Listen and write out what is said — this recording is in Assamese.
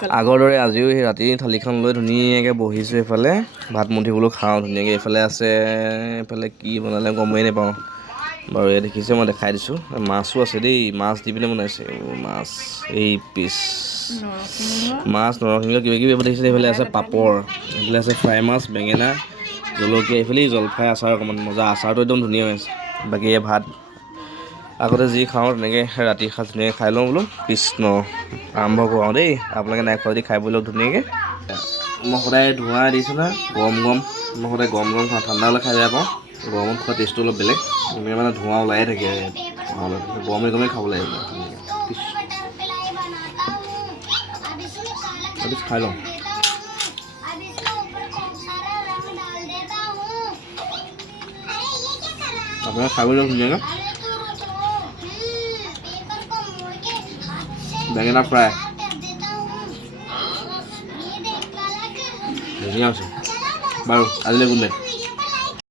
আগৰ দৰে আজিও সেই ৰাতি থালিখন লৈ ধুনীয়াকৈ বহিছোঁ এইফালে ভাত মুঠিবলৈ খাওঁ ধুনীয়াকৈ এইফালে আছে এইফালে কি বনালে গমেই নাপাওঁ বাৰু ইয়াত দেখিছে মই দেখাই দিছোঁ মাছো আছে দেই মাছ দি পিনে বনাইছে মাছ এই পিচ মাছ নৰসিংহ কিবা কিবি এইবোৰ দেখিছে এইফালে আছে পাপৰ এইফালে আছে ফ্ৰাই মাছ বেঙেনা জলকীয়া এইফালে জলফাই আচাৰ অকণমান মজা আচাৰটো একদম ধুনীয়া হৈ আছে বাকী এই ভাত আগতে যি খাওঁ তেনেকৈ ৰাতি সাঁজ ধুনীয়াকৈ খাই লওঁ বোলো কৃষ্ণ আৰম্ভ কৰোঁ দেই আপোনালোকে নাই খোৱা যদি খাই বৈ লওক ধুনীয়াকৈ মই সদায় ধোঁৱা দিছোঁ না গৰম মই সদায় গৰম খাওঁ ঠাণ্ডা হ'লে খাই বেয়া পাওঁ গৰমত খোৱা টেষ্টটো অলপ বেলেগ মানে ধোঁৱা ওলায়ে থাকে গৰমে খাব লাগে খাই লওঁ আপোনালোকে খাই বৈ লওক ধুনীয়াকৈ বেঙেনা ফ্ৰাই ধুনীয়া আছে বাৰু আজিলৈ গুড নাইট